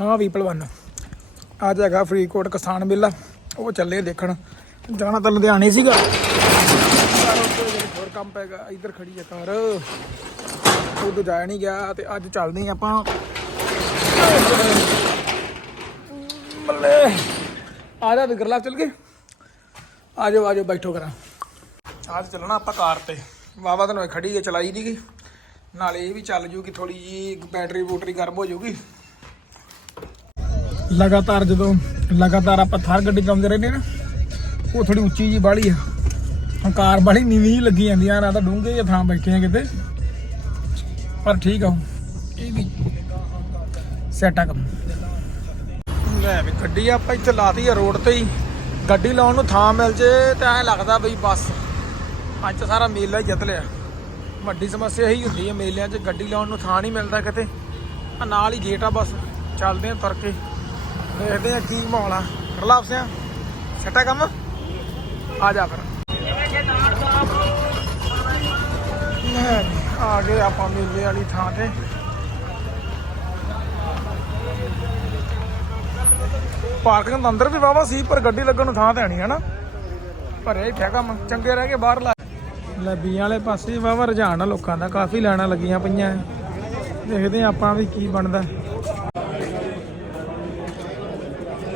ਹਾਂ ਵੀ ਪਹਿਲਵਾਨ ਅੱਜ ਹੈਗਾ ਫਰੀਦਕੋਟ ਕਿਸਾਨ ਮੇਲਾ। ਉਹ ਚੱਲੇ ਦੇਖਣ। ਜਾਣਾ ਤਾਂ ਲੁਧਿਆਣੇ ਸੀਗਾ। ਹੋਰ ਕੰਮ ਪੈ ਗਿਆ, ਇੱਧਰ ਖੜੀ ਆ ਕਾਰ। ਉਦੋਂ ਜਾਇਆ ਨਹੀਂ ਗਿਆ ਤੇ ਅੱਜ ਚੱਲਦੇ ਆਪਾਂ। ਬੱਲੇ। ਆ ਜਾ ਵਿਕਰਲਾ ਚੱਲ ਗਏ। ਆ ਜਾਓ ਆ ਜਾਓ, ਬੈਠੋ ਕਰਾਂ। ਅੱਜ ਚੱਲਣਾ ਆਪਾਂ ਕਾਰ ਤੇ। ਵਾਵਾ ਤੁਹਾਨੂੰ ਖੜੀ ਹੈ ਚਲਾਈ ਦੀ ਨਾਲੇ ਇਹ ਵੀ ਚੱਲ ਜੂਗੀ ਥੋੜੀ ਜੀ ਬੈਟਰੀ ਬੂਟਰੀ ਗਰਮ ਹੋ ਜੂਗੀ। ਲਗਾਤਾਰ ਜਦੋਂ ਲਗਾਤਾਰ ਆਪਾਂ ਥਾਰ ਗੱਡੀ ਚਲਾਉਂਦੇ ਰਹਿੰਦੇ ਨਾ, ਉਹ ਥੋੜੀ ਉੱਚੀ ਜੀ ਬਾਹਲੀ ਆ। ਹੁਣ ਕਾਰ ਬਾਹਲੀ ਨੀਵੀਂ ਜਿਹੀ ਲੱਗੀ ਜਾਂਦੀ ਆ, ਨਾ ਤਾਂ ਡੂੰਘੇ ਜਿਹੇ ਥਾਂ ਬੈਠੇ ਆ ਕਿਤੇ। ਪਰ ਠੀਕ ਆ ਉਹ। ਇਹ ਵੀ ਸੈਟ ਆ ਕੰਮ। ਲੈ ਵੀ ਗੱਡੀ ਆਪਾਂ ਇੱਥੇ ਲਾਤੀ ਆ ਰੋਡ ਤੇ ਹੀ। ਗੱਡੀ ਲਾਉਣ ਨੂੰ ਥਾਂ ਮਿਲ ਜੇ ਤਾਂ ਐਂ ਲੱਗਦਾ ਬਈ ਬਸ। ਅੱਜ ਸਾਰਾ ਮੇਲਾ ਹੀ ਜਿੱਤ ਲਿਆ। ਵੱਡੀ ਸਮੱਸਿਆ ਇਹੀ ਹੁੰਦੀ ਹੈ ਮੇਲਿਆਂ 'ਚ, ਗੱਡੀ ਲਾਉਣ ਨੂੰ ਥਾਂ ਨਹੀਂ ਮਿਲਦਾ ਕਿਤੇ। ਆ ਨਾਲ ਹੀ ਗੇਟ ਆ ਬਸ। ਚੱਲਦੇ ਆ ਤੁਰ ਕੇ। ਦੇਖਦੇ ਆ ਕੀ ਮਾਹੌਲ ਆ। ਰਲਾਪ ਸਿਆ ਸੱਟਾ ਕੰਮ? ਆ ਜਾ ਫਿਰ। ਆ ਗਏ ਆਪਾਂ ਮੇਲੇ ਵਾਲੀ ਥਾਂ ਤੇ। ਪਾਰਕਿੰਗ ਦਾ ਅੰਦਰ ਵੀ ਵਾਵਾ ਸੀ, ਪਰ ਗੱਡੀ ਲੱਗਣ ਨੂੰ ਥਾਂ ਤੇ ਨਹੀਂ, ਹਨਾ? ਭਰਿਆ ਹੀ ਠੇਕਾ ਚੰਗੇ ਰਹਿ ਗਏ, ਬਾਹਰ ਲਾ। ਲੈ ਵਾਲੇ ਪਾਸੇ ਵਾਵਾ ਰੁਝਾਨ ਆ ਲੋਕਾਂ ਦਾ, ਕਾਫੀ ਲੈਣਾ ਲੱਗੀਆਂ ਪਈਆਂ। ਦੇਖਦੇ ਆ ਆਪਾਂ ਵੀ ਕੀ ਬਣਦਾ।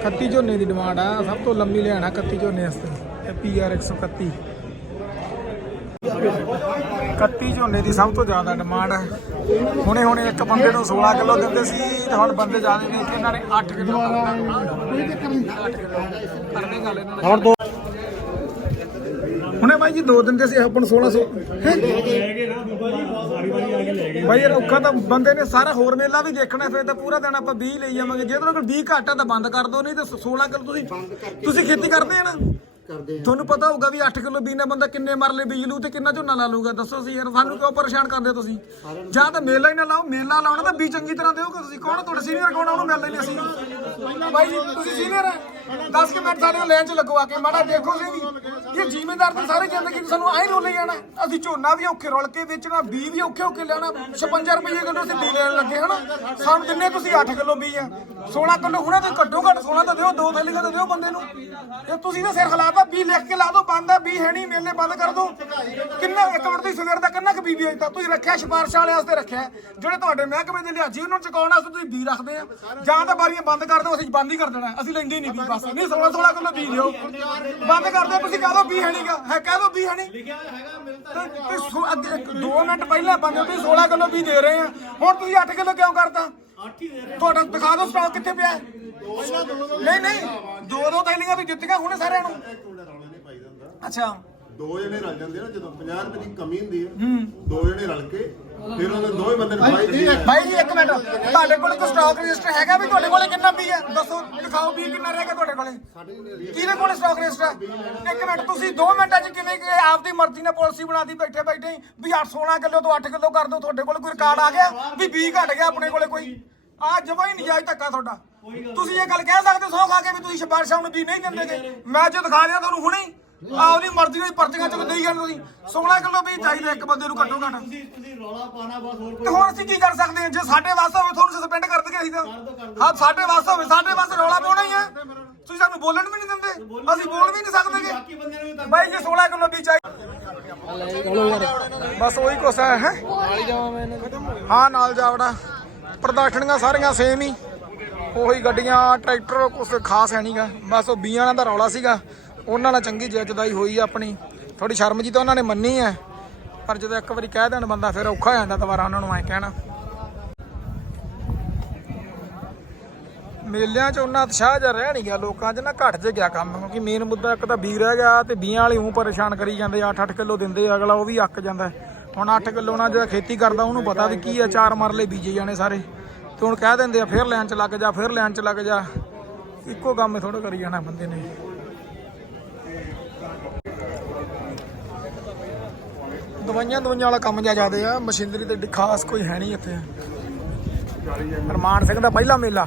ਕੱਤੀ ਝੋਨੇ ਦੀ ਡਿਮਾਂਡ ਆ, ਸਭ ਤੋਂ ਲੰਮੀ ਲੈਣਾ ਕੱਤੀ ਝੋਨੇ ਵਾਸਤੇ, ਇਹ ਪੀਆਰ 131 ਕੱਤੀ ਝੋਨੇ ਦੀ ਸਭ ਤੋਂ ਜ਼ਿਆਦਾ ਡਿਮਾਂਡ ਹੈ ਹੁਣੇ ਹੁਣੇ ਇੱਕ ਬੰਦੇ ਨੂੰ 16 ਕਿਲੋ ਦਿੰਦੇ ਸੀ, ਤੇ ਹੁਣ ਬੰਦੇ ਜ਼ਿਆਦਾ ਨੇ ਕਿ ਇਹਨਾਂ ਨੇ 8 ਕਿਲੋ ਕੋਈ ਚੱਕਰ ਨਹੀਂ 8 ਕਿਲੋ ਕਰਦੇ ਗੱਲ ਇਹਨਾਂ ਨੇ। ਹੁਣੇ ਬਾਈ ਜੀ ਦੋ ਦਿੰਦੇ ਸੀ ਆਪਾਂ ਨੂੰ 1600 ਬਾਈ ਯਾਰ ਔਖਾ ਤਾਂ ਬੰਦੇ ਨੇ ਸਾਰਾ ਹੋਰ ਮੇਲਾ ਵੀ ਦੇਖਣਾ ਫਿਰ ਤਾਂ ਪੂਰਾ ਦਿਨ ਆਪਾਂ 20 ਲਈ ਜਾਵਾਂਗੇ। ਜੇ ਕੋਲ 20 ਘੱਟ ਆ ਤਾਂ ਬੰਦ ਕਰ ਦਿਓ ਨਹੀਂ ਤਾਂ 16 ਕਿਲੋ ਤੁਸੀਂ ਤੁਸੀਂ ਖੇਤੀ ਕਰਦੇ ਆ ਨਾ? ਕਰਦੇ ਤੁਹਾਨੂੰ ਪਤਾ ਹੋਊਗਾ ਵੀ 8 ਕਿਲੋ ਬੀਜ ਨਾਲ ਬੰਦਾ ਕਿੰਨੇ ਮਰਲੇ ਬੀਜ ਲੂ ਤੇ ਕਿੰਨਾ ਝੋਨਾ ਲਾ ਲੂਗਾ ਦੱਸੋ ਸੀ ਯਾਰ ਸਾਨੂੰ ਕਿਉਂ ਪਰੇਸ਼ਾਨ ਕਰਦੇ ਹੋ ਤੁਸੀਂ? ਜਾਂ ਤਾਂ ਮੇਲਾ ਹੀ ਨਾ ਲਾਓ ਮੇਲਾ ਲਾਉਣਾ ਤਾਂ ਬੀਜ ਚੰਗੀ ਤਰ੍ਹਾਂ ਦਿਓ ਕਿ ਤੁਸੀਂ। ਕੌਣ ਤੁਹਾਡੇ ਸੀਨੀਅਰ ਕੌਣ ਆ? ਉਹਨੂੰ ਮਿਲਦੇ ਨਹੀਂ ਅਸੀਂ। ਬਾਈ ਜੀ ਤੁਸੀਂ ਸੀਨੀਅਰ ਹੈ 10 ਕਿ ਮਿੰਟ ਸਾਡੇ ਲੈਣ 'ਚ ਲੱਗੋ ਆ ਕੇ ਮਾੜਾ ਦੇਖੋ ਸੀ ਵੀ ਇਹ ਜ਼ਿਮੀਂਦਾਰ ਤਾਂ ਸਾਰੀ ਜ਼ਿੰਦਗੀ ਸਾਨੂੰ ਐਂ ਰੋਲੇ ਜਾਣਾ। ਅਸੀਂ ਝੋਨਾ ਵੀ ਔਖੇ ਰੋਲ ਕੇ ਵੇਚਣਾ ਬੀ ਵੀ ਔਖੇ ਔਖੇ ਲੈਣਾ। 56 ਰੁਪਏ ਕਿਲੋ ਅਸੀਂ ਲੈਣ ਲੱਗੇ, ਹਨਾ? ਸਾਨੂੰ ਦਿੰਨੇ ਤੁਸੀਂ 8 ਕਿਲੋ ਬੀ ਆ 16 ਕਿਲੋ ਹੁਣੇ ਤੇ ਘੱਟੋ ਘੱਟ 16 ਤਾਂ ਦਿਓ, ਦੋ ਥੈਲੀਆਂ ਤਾਂ ਦਿਓ ਬੰਦੇ ਨੂੰ। ਇਹ ਤੁਸੀਂ ਤਾਂ ਸਿਰ ਖਲਾਤਾ ਬੀ ਲਿਖ ਕੇ ਲਾ ਦਿਓ, ਬੰਦ ਆ ਬੀ ਹੈ ਨਹੀਂ, ਮੇਲੇ ਬੰਦ ਕਰ ਦਿਓ। ਕਿੰਨਾ, ਇੱਕ ਮਿੰਟ ਤੁਸੀਂ ਸਵੇਰ ਦਾ ਕਿੰਨਾ ਕੁ ਬੀ ਵੇਚਦਾ ਤੁਸੀਂ ਰੱਖਿਆ, ਸਿਫਾਰਿਸ਼ ਵਾਲੇ ਵਾਸਤੇ ਰੱਖਿਆ। ਜਿਹੜੇ ਤੁਹਾਡੇ ਮਹਿਕਮੇ ਦੇ ਲਿਆਜੀ, ਉਹਨਾਂ ਨੂੰ ਚੁਕਾਉਣ ਵਾਸਤੇ ਤੁਸੀਂ ਬੀ ਰੱਖਦੇ ਆ। ਜਾਂ ਤਾਂ ਬਾਰੀਆਂ ਬੰਦ ਕਰ ਦਿਓ, ਅਸੀਂ ਬੰਦ ਹੀ ਕਰ ਦੇਣਾ, ਅਸੀਂ ਲੈਂਦੇ ਨਹੀਂ ਬੀ ਬਸ ਨਹੀਂ 16 16 ਕਿਲੋ ਬੀ ਦਿਓ ਬੰਦ ਕਰ ਦਿਓ ਤੁਸੀਂ ਕਹ ਬੀ ਹੈ ਨਹੀਂਗਾ ਹੈ ਕਹਿ ਦਿਓ ਬੀ ਹੈ ਨਹੀਂ ਤੇ- ਤੇ ਸੋ- ਅੱਗੇ ਇੱਕ- ਦੋ ਮਿੰਟ ਪਹਿਲਾਂ ਬੰਦੇ ਤੁਸੀਂ 16 ਕਿਲੋ ਬੀ ਦੇ ਰਹੇ ਆ। ਹੁਣ ਤੁਸੀਂ 8 ਕਿਲੋ ਕਿਉਂ ਕਰਤਾ? ਤੁਹਾਡਾ ਦਿਖਾ ਦਿਓ ਸਟਾਕ ਕਿੱਥੇ ਪਿਆ? ਨਹੀਂ ਨਹੀਂ ਦੋ ਦੋ ਥੈਲੀਆਂ ਵੀ ਦਿੱਤੀਆਂ ਹੁਣੇ ਸਾਰਿਆਂ ਨੂੰ। ਅੱਛਾ। ਦੋ ਜਣੇ ਰਲ ਜਾਂਦੇ ਨਾ ਜਦੋਂ 50 ਰੁਪਏ ਦੀ ਕਮੀ ਹੁੰਦੀ ਹੈ। ਦੋ ਜਣੇ ਰਲ ਕੇ ਫਿਰ ਉਹਨੇ ਦੋਵੇਂ ਬੰਦੇ ਨੂੰ ਦਿੰਦੇ ਆ ਭਾਈ ਜੀ ਇੱਕ ਮਿੰਟ। ਤੁਹਾਡੇ ਕੋਲ ਕੋਈ ਸਟਾਕ ਰਜਿਸਟਰ ਹੈਗਾ ਵੀ ਤੁਹਾਡੇ ਕੋਲੇ ਕਿੰਨਾ ਵੀ ਹੈ? ਦੱਸੋ ਦਿਖਾਓ ਵੀ ਕਿੰਨਾ ਰਹਿ ਗਿਆ ਤੁਹਾਡੇ ਕੋਲੇ। ਕਿਹਦੇ ਕੋਲੇ ਸਟਾਕ ਰਜਿਸਟਰ ਇੱਕ ਮਿੰਟ ਤੁਸੀਂ 2 ਮਿੰਟਾਂ 'ਚ ਕਿਵੇਂ ਕਿ ਆਪਦੀ ਮਰਜ਼ੀ ਨਾਲ ਪਾਲਿਸੀ ਬਣਾਦੀ ਬੈਠੇ ਬੈਠੇ ਹੀ ਵੀ 816 ਕਿਲੋ ਤੋਂ 8 ਕਿਲੋ ਕਰ ਦਿਓ ਤੁਹਾਡੇ ਕੋਲ ਕੋਈ ਰਿਕਾਰਡ ਆ ਗਿਆ ਵੀ 20 ਘਟ ਗਿਆ ਆਪਣੇ ਕੋਲੇ ਕੋਈ? ਆ ਜਮਾ ਹੀ ਨਜਾਇਜ਼ ਧੱਕਾ ਤੁਹਾਡਾ। ਤੁਸੀਂ ਇਹ ਗੱਲ ਕਹਿ ਸਕਦੇ ਸੌ ਖਾ ਕੇ ਵੀ ਤੁਸੀਂ ਸਿਫਾਰਿਸ਼ਾਂ ਨੂੰ ਵੀ ਨਹੀਂ ਦਿੰਦੇਗੇ। ਮੈਂ ਜੋ ਦਿਖਾ ਦਿਆਂ ਤੁਹਾਨੂੰ ਹੁਣੇ ਹੀ ਆਪਦੀ ਮਰਜ਼ੀ ਨਾਲ ਹੀ ਪਰਚੀਆਂ ਚੁੱਕ ਦੇਈ ਜਾਂਦੇ ਤੁਸੀਂ। 16 ਕਿਲੋ ਵੀ ਚਾਹੀਦਾ ਇੱਕ ਬੰਦੇ ਨੂੰ ਘੱਟੋ ਘੱਟ। ਤੁਸੀਂ ਰੌਲਾ ਪਾਣਾ ਬਸ ਹੋਰ ਤੇ ਹੁਣ ਅਸੀਂ ਕੀ ਕਰ ਸਕਦੇ ਹਾਂ? ਜੇ ਸਾਡੇ ਵਾਸਤੇ ਹੋਵੇ ਤੁਹਾਨੂੰ ਸਸਪੈਂਡ ਕਰ ਦਈਏ ਅਸੀਂ ਤਾਂ। ਹਾਂ ਸਾਡੇ ਵਾਸਤੇ ਹੋਵੇ ਸਾਡੇ ਵਾਸਤੇ ਰੌਲਾ ਪਾਉਣਾ ਹੀ ਹੈ ਤੁਸੀਂ ਸਾਨੂੰ ਬੋਲਣ ਵੀ ਨਹੀਂ ਦਿੰਦੇ। ਅਸੀਂ ਬੋਲ ਵੀ ਨਹੀਂ ਨੂੰ ਵੀ ਬਾਈ ਜੀ 16 ਕਿਲੋ ਵੀ ਚਾਹੀਦਾ ਬਸ ਉਹੀ ਕੁਛ ਹੈ ਹੈ? ਹਾਂ ਨਾਲ ਜਾਵੜਾ। ਪ੍ਰਦਰਸ਼ਨੀਆਂ ਸਾਰੀਆਂ ਸੇਮ ਹੀ। ਉਹੀ ਗੱਡੀਆਂ ਟਰੈਕਟਰ ਕੁਛ ਖਾਸ ਹੈ ਨਹੀਂਗਾ ਬਸ ਉਹ ਬੀਆਂ ਦਾ ਰੌਲਾ ਸੀਗਾ। ਉਹਨਾਂ ਨਾਲ ਚੰਗੀ ਜਿੱਜਦਾਈ ਹੋਈ ਆ ਆਪਣੀ। ਥੋੜੀ ਸ਼ਰਮ ਜੀ ਤਾਂ ਉਹਨਾਂ ਨੇ ਮੰਨੀ ਹੈ ਪਰ ਜਦੋਂ ਇੱਕ ਵਾਰੀ ਕਹਿ ਦੇਣ ਬੰਦਾ ਫਿਰ ਔਖਾ ਹੋ ਜਾਂਦਾ ਦੁਬਾਰਾ ਉਹਨਾਂ ਨੂੰ ਐ ਕਹਿਣਾ। ਮੇਲਿਆਂ 'ਚ ਉਹਨਾਂ ਉਤਸ਼ਾਹ ਜਿਹਾ ਰਹਿ ਨਹੀਂ ਗਿਆ ਲੋਕਾਂ 'ਚ ਨਾ ਘਟ ਜੇ ਗਿਆ ਕੰਮ। ਕਿਉਂਕਿ ਮੇਨ ਮੁੱਦਾ ਇੱਕ ਤਾਂ ਬੀ ਰਹਿ ਗਿਆ ਤੇ ਬੀਆਂ ਵਾਲੇ ਉਹ ਪਰੇਸ਼ਾਨ ਕਰੀ ਜਾਂਦੇ 8-8 ਕਿਲੋ ਦਿੰਦੇ ਆ, ਅਗਲਾ ਉਹ ਵੀ ਅੱਕ ਜਾਂਦਾ। ਹੁਣ 8 ਕਿਲੋ ਨਾਲ ਜਿਹੜਾ ਖੇਤੀ ਕਰਦਾ ਉਹਨੂੰ ਪਤਾ ਵੀ ਕੀ ਆ ਚਾਰ ਮਰਲੇ ਬੀਜੇ ਜਾਣੇ ਸਾਰੇ। ਤੇ ਹੁਣ ਕਹਿ ਦਿੰਦੇ ਆ ਫਿਰ ਲੈਣ 'ਚ ਲੱਗ ਜਾ ਫਿਰ ਲੈਣ 'ਚ ਲੱਗ ਜਾ। ਇੱਕੋ ਕੰਮ ਥੋੜਾ ਕਰੀ ਜਾਣਾ ਬੰਦੇ ਨੇ। ਦਵਾਈਆਂ ਦਵਾਈਆਂ ਵਾਲਾ ਕੰਮ ਜਿਆ ਆ, ਮਸ਼ੀਨਰੀ ਤੇ ਖਾਸ ਕੋਈ ਹੈ ਨਹੀਂ ਇੱਥੇ। ਹਰਮਾਨ ਸਿੰਘ ਦਾ ਪਹਿਲਾ ਮੇਲਾ।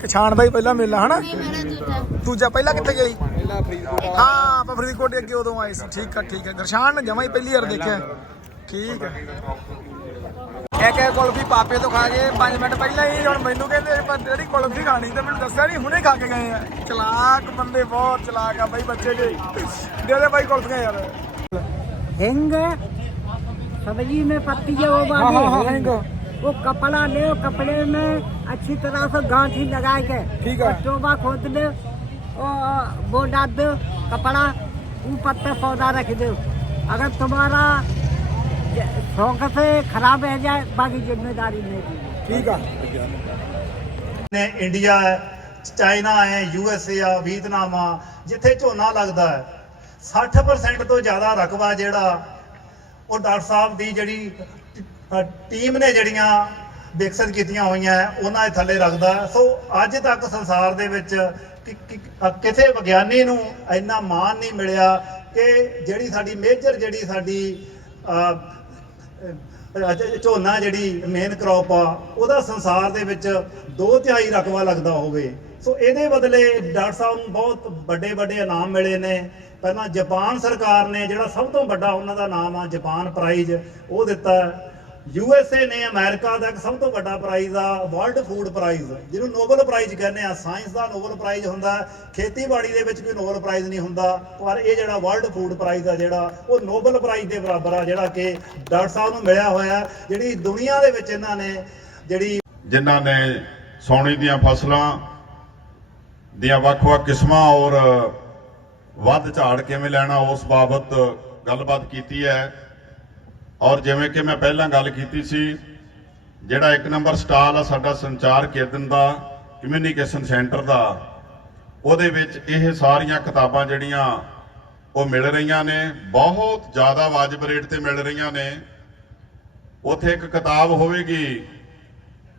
ਕਿਛਾਨ ਦਾ ਹੀ ਪਹਿਲਾ ਮੇਲਾ, ਹਨਾ? ਦੂਜਾ ਪਹਿਲਾ ਕਿੱਥੇ ਗਈ ਹਾਂ, ਆਪਾਂ ਫਰੀਦਕੋਟ ਦੇ ਅੱਗੇ ਉਦੋਂ ਆਏ ਸੀ। ਠੀਕ ਆ ਠੀਕ ਆ। ਗਰਸ਼ਾਨ ਜਮਾ ਹੀ ਪਹਿਲੀ ਵਾਰ ਦੇਖਿਆ। ਠੀਕ ਆ। ਇੱਕ ਇੱਕ ਕੁਲਫੀ ਪਾਪੇ ਤੋਂ ਖਾ ਕੇ 5 ਮਿੰਟ ਪਹਿਲਾਂ ਹੀ ਹੁਣ ਮੈਨੂੰ ਕਹਿੰਦੇ ਪਰ ਜਿਹੜੀ ਕੁਲਫੀ ਖਾਣੀ ਤੇ ਮੈਨੂੰ ਦੱਸਿਆ ਨਹੀਂ ਹੁਣੇ ਖਾ ਕੇ ਗਏ ਆ। ਚਲਾਕ ਬੰਦੇ ਬਹੁਤ ਚਲਾਕ ਆ ਬਾਈ, ਬੱਚੇ ਦੇ ਦੇ ਦੇ ਬਾਈ ਕੁਲਫੀਆਂ ਯਾਰ। हिंग सब्जी में पत्ती है वो हाँ, हाँ, हाँ, वाली हिंग। वो कपड़ा ले कपड़े में अच्छी तरह से गांठी लगा के ठीक है। और टोबा खोद ले और वो डाल दो कपड़ा ऊपर पे पौधा रख दो अगर तुम्हारा ज- शौक से खराब रह जाए बाकी जिम्मेदारी नहीं ਠੀਕ ਆ ਨੇ ਇੰਡੀਆ ਹੈ ਚਾਈਨਾ ਹੈ ਯੂਐਸਏ ਆ ਵੀਅਤਨਾਮ ਆ ਜਿੱਥੇ ਝੋਨਾ ਲੱਗਦਾ ਹੈ 60% ਤੋਂ ਜ਼ਿਆਦਾ ਰਕਬਾ ਜਿਹੜਾ ਉਹ ਡਾਕਟਰ ਸਾਹਿਬ ਦੀ ਜਿਹੜੀ ਟੀਮ ਨੇ ਜਿਹੜੀਆਂ ਵਿਕਸਿਤ ਕੀਤੀਆਂ ਹੋਈਆਂ ਉਹਨਾਂ ਦੇ ਥੱਲੇ ਰੱਖਦਾ ਸੋ ਅੱਜ ਤੱਕ ਸੰਸਾਰ ਦੇ ਵਿੱਚ ਕਿ- ਕਿਸੇ ਵਿਗਿਆਨੀ ਨੂੰ ਇੰਨਾ ਮਾਣ ਨਹੀਂ ਮਿਲਿਆ ਕਿ ਜਿਹੜੀ ਸਾਡੀ ਮੇਜਰ ਜਿਹੜੀ ਸਾਡੀ ਝੋਨਾ ਜਿਹੜੀ ਮੇਨ ਕ੍ਰੌਪ ਆ, ਉਹਦਾ ਸੰਸਾਰ ਦੇ ਵਿੱਚ ਦੋ ਤਿਹਾਈ ਰਕਬਾ ਲੱਗਦਾ ਹੋਵੇ। ਸੋ ਇਹਦੇ ਬਦਲੇ ਡਾਕਟਰ ਸਾਹਿਬ ਨੂੰ ਬਹੁਤ ਵੱਡੇ ਵੱਡੇ ਇਨਾਮ ਮਿਲੇ ਨੇ। ਪਹਿਲਾਂ ਜਾਪਾਨ ਸਰਕਾਰ ਨੇ ਜਿਹੜਾ ਸਭ ਤੋਂ ਵੱਡਾ ਉਹਨਾਂ ਦਾ ਨਾਮ ਆ, ਜਾਪਾਨ ਪ੍ਰਾਈਜ਼ ਉਹ ਦਿੱਤਾ ਯੂ ਐਸ ਏ ਨੇ ਅਮਰੀਕਾ ਦਾ ਇੱਕ ਸਭ ਤੋਂ ਵੱਡਾ ਪ੍ਰਾਈਜ਼ ਆ ਵਰਲਡ ਫੂਡ ਪ੍ਰਾਈਜ਼ ਜਿਹਨੂੰ ਨੋਬਲ ਪ੍ਰਾਈਜ਼ ਕਹਿੰਦੇ ਆ। ਸਾਇੰਸ ਦਾ ਨੋਬਲ ਪ੍ਰਾਈਜ਼ ਹੁੰਦਾ ਖੇਤੀਬਾੜੀ ਦੇ ਵਿੱਚ ਕੋਈ ਨੋਬਲ ਪ੍ਰਾਈਜ਼ ਨਹੀਂ ਹੁੰਦਾ, ਪਰ ਇਹ ਜਿਹੜਾ ਵਰਲਡ ਫੂਡ ਪ੍ਰਾਈਜ਼ ਆ ਜਿਹੜਾ, ਉਹ ਨੋਬਲ ਪ੍ਰਾਈਜ਼ ਦੇ ਬਰਾਬਰ ਆ, ਜਿਹੜਾ ਕਿ ਡਾਕਟਰ ਸਾਹਿਬ ਨੂੰ ਮਿਲਿਆ ਹੋਇਆ ਜਿਹੜੀ ਦੁਨੀਆ ਦੇ ਵਿੱਚ ਇਹਨਾਂ ਨੇ ਜਿਹੜੀ ਜਿਨ੍ਹਾਂ ਨੇ ਸੌਣੀ ਦੀਆਂ ਫਸਲਾਂ ਦੀਆਂ ਵੱਖ-ਵੱਖ ਕਿਸਮਾਂ ਔਰ ਵੱਧ ਝਾੜ ਕਿਵੇਂ ਲੈਣਾ, ਉਸ ਬਾਬਤ ਗੱਲਬਾਤ ਕੀਤੀ ਹੈ। ਔਰ ਜਿਵੇਂ ਕਿ ਮੈਂ ਪਹਿਲਾਂ ਗੱਲ ਕੀਤੀ ਸੀ, ਜਿਹੜਾ ਇੱਕ ਨੰਬਰ ਸਟਾਲ ਆ ਸਾਡਾ ਸੰਚਾਰ ਕੇਂਦਰ ਦਾ ਕਮਿਊਨੀਕੇਸ਼ਨ ਸੈਂਟਰ ਦਾ, ਉਹਦੇ ਵਿੱਚ ਇਹ ਸਾਰੀਆਂ ਕਿਤਾਬਾਂ ਜਿਹੜੀਆਂ ਉਹ ਮਿਲ ਰਹੀਆਂ ਨੇ, ਬਹੁਤ ਜ਼ਿਆਦਾ ਵਾਜਬ ਰੇਟ ਤੇ ਮਿਲ ਰਹੀਆਂ ਨੇ। ਉੱਥੇ ਇੱਕ ਕਿਤਾਬ ਹੋਵੇਗੀ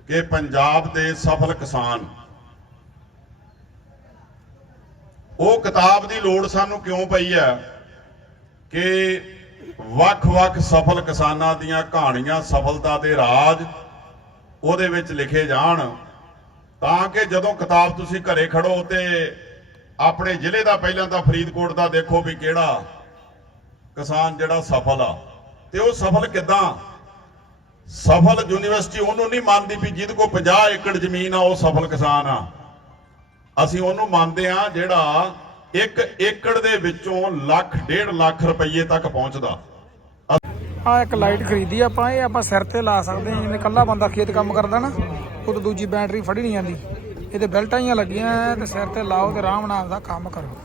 ਕਿ ਪੰਜਾਬ ਦੇ ਸਫਲ ਕਿਸਾਨ ਉਹ ਕਿਤਾਬ ਦੀ ਲੋੜ ਸਾਨੂੰ ਕਿਉਂ ਪਈ ਹੈ ਕਿ ਵੱਖ-ਵੱਖ ਸਫਲ ਕਿਸਾਨਾਂ ਦੀਆਂ ਕਹਾਣੀਆਂ ਸਫਲਤਾ ਦੇ ਰਾਜ ਉਹਦੇ ਵਿੱਚ ਲਿਖੇ ਜਾਣ, ਤਾਂ ਕਿ ਜਦੋਂ ਕਿਤਾਬ ਤੁਸੀਂ ਘਰੇ ਖੜੋ ਤੇ ਆਪਣੇ ਜ਼ਿਲ੍ਹੇ ਦਾ ਪਹਿਲਾਂ ਤਾਂ ਫਰੀਦਕੋਟ ਦਾ ਦੇਖੋ ਵੀ ਕਿਹੜਾ ਕਿਸਾਨ ਜਿਹੜਾ ਸਫਲ ਆ। ਤੇ ਉਹ ਸਫਲ ਕਿੱਦਾਂ? ਸਫਲ ਯੂਨੀਵਰਸਿਟੀ ਉਹਨੂੰ ਨਹੀਂ ਮੰਨਦੀ ਵੀ ਜਿਹਦੇ ਕੋਲ 50 ਏਕੜ ਜ਼ਮੀਨ ਆ, ਉਹ ਸਫਲ ਕਿਸਾਨ ਆ। ਅਸੀਂ ਉਹਨੂੰ ਮੰਨਦੇ ਆ ਜਿਹੜਾ 1 ਏਕੜ ਦੇ ਵਿੱਚੋਂ ਲੱਖ, ਡੇਢ ਲੱਖ ਰੁਪਏ ਤੱਕ ਪਹੁੰਚਦਾ। ਆ ਇੱਕ ਲਾਈਟ ਖਰੀਦੀ ਆਪਾਂ, ਇਹ ਆਪਾਂ ਸਿਰ ਤੇ ਲਾ ਸਕਦੇ ਹਾਂ, ਜਿਵੇਂ ਕੱਲਾ ਬੰਦਾ ਖੇਤ ਕੰਮ ਕਰਦਾ ਨਾ, ਉਹ ਤਾਂ ਦੂਜੀ ਬੈਟਰੀ ਫੜੀ ਨਹੀਂ ਜਾਂਦੀ। ਇਹਦੇ ਬੈਲਟਾਂ ਹੀ ਲੱਗੀਆਂ, ਤੇ ਸਿਰ ਤੇ ਲਾਓ ਤੇ ਆਰਾਮ ਨਾਲ ਆਪਦਾ ਕੰਮ ਕਰੋ।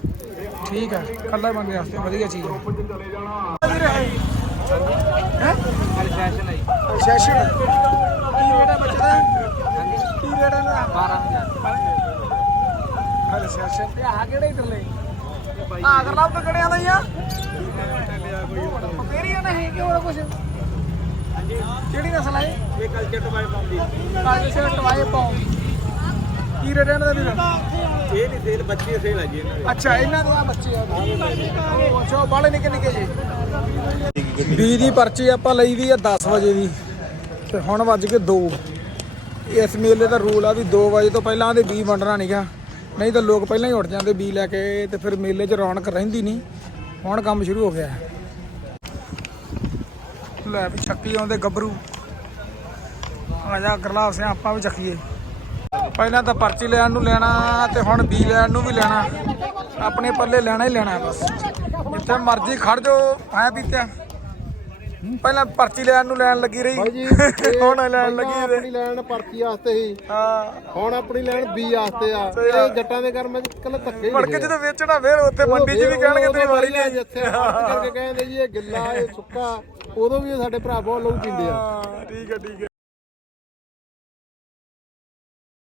ਠੀਕ ਹੈ ਕੱਲਾ ਬੰਦੇ ਵਾਸਤੇ ਵਧੀਆ ਚੀਜ਼ ਹੈ? ਸੈਸ਼ਨ ਕੀ ਰੇਟ ਹੈ ਬੱਚੇ ਦਾ? ਕੀ ਰੇਟ ਹੈ 12000 ਹਲੇ ਸੈਸ਼ਨ ਤੇ ਆ ਕਿਹੜੇ ਇਧਰਲੇ ਆ ਕਰ ਲਾ ਤਾਂ ਕਿਹੜਿਆਂ ਦਾ ਹੀ ਆ। ਪਪੇਰੀਆ ਨਹੀਂ ਕਿ ਹੋਰ ਕੁਝ ਕਿਹੜੀ ਨਸਲ ਹੈ ਇਹ? ਕਲਚਰ ਟਵਾਏ ਪਾਉਂਦੀ। ਕਲਚਰ ਟਵਾਏ ਪਾਉਂਦੀ। ਕੀ ਰੇਟ ਇਹਨਾਂ ਦਾ ਵੀਰ? ਇਹ ਨਹੀਂ ਸੇਲ ਬੱਚੇ ਸੇਲ ਆ ਜੀ ਅੱਛਾ ਇਹਨਾਂ ਦੇ ਆ ਬੱਚੇ ਆ। ਉਹ ਅੱਛਾ ਬਾਲੇ ਨਿੱਕੇ ਨਿੱਕੇ ਜੀ। ਬੀ ਦੀ ਪਰਚੀ ਆਪਾਂ ਲਈ ਦੀ ਆ 10 ਵਜੇ ਦੀ। ਤੇ ਹੁਣ ਵੱਜ ਕੇ 2 ਇਸ ਮੇਲੇ ਦਾ ਰੂਲ ਆ ਵੀ 2 ਵਜੇ ਤੋਂ ਪਹਿਲਾਂ ਦੇ ਬੀ ਵੰਡਣਾ ਨਹੀਂਗਾ ਨਹੀਂ ਤਾਂ ਲੋਕ ਪਹਿਲਾਂ ਹੀ ਉੱਠ ਜਾਂਦੇ ਬੀ ਲੈ ਕੇ, ਤੇ ਫਿਰ ਮੇਲੇ 'ਚ ਰੌਣਕ ਰਹਿੰਦੀ ਨਹੀਂ। ਹੁਣ ਕੰਮ ਸ਼ੁਰੂ ਹੋ ਗਿਆ। ਲੈ ਵੀ ਚੱਕੀ ਆਉਂਦੇ ਗੱਭਰੂ। ਆ ਜਾ ਗਰਲਾਬ ਸਿਆ, ਆਪਾਂ ਵੀ ਚੱਕੀਏ। ਪਹਿਲਾਂ ਤਾਂ ਪਰਚੀ ਲੈਣ ਨੂੰ ਲੈਣਾ, ਤੇ ਹੁਣ ਬੀ ਲੈਣ ਨੂੰ ਵੀ ਲੈਣਾ। ਆਪਣੇ ਪੱਲੇ ਲੈਣਾ ਹੀ ਲੈਣਾ ਬਸ। ਜਿੱਥੇ ਮਰਜ਼ੀ ਖੜ ਜਾਓ, ਐ ਪੀਤਿਆ। ਪਹਿਲਾਂ ਪਰਚੀ ਲੈਣ ਨੂੰ ਲੈਣ ਲੱਗੀ ਰਹੀ। ਹੁਣ ਲੈਣ ਲੱਗੀ ਆਪਣੀ ਲੈਣ ਪਰਚੀ ਵਾਸਤੇ ਹੀ। ਹਾਂ। ਹੁਣ ਆਪਣੀ ਲੈਣ ਬੀ ਵਾਸਤੇ ਆ। ਇਹ ਜੱਟਾਂ ਦੇ ਕਰਮਾਂ ਚ ਕੱਲ ਧੱਕੇ ਹੀ ਮੁੜ ਕੇ। ਜਦੋਂ ਵੇਚਣਾ ਫਿਰ ਉੱਥੇ ਮੰਡੀ 'ਚ ਵੀ ਕਹਿਣਗੇ ਤੇਰੀ ਵਾਰੀ ਨਹੀਂ। ਜਿੱਥੇ ਹੱਥ ਕਰਕੇ ਕਹਿੰਦੇ ਜੀ ਇਹ ਗਿੱਲਾ ਇਹ ਸੁੱਕਾ ਉਦੋਂ ਵੀ ਇਹ ਸਾਡੇ ਭਰਾ ਬਹੁਤ ਲਹੂ ਪੀਂਦੇ ਆ। ਹਾਂ ਠੀਕ ਹੈ ਠੀਕ ਹੈ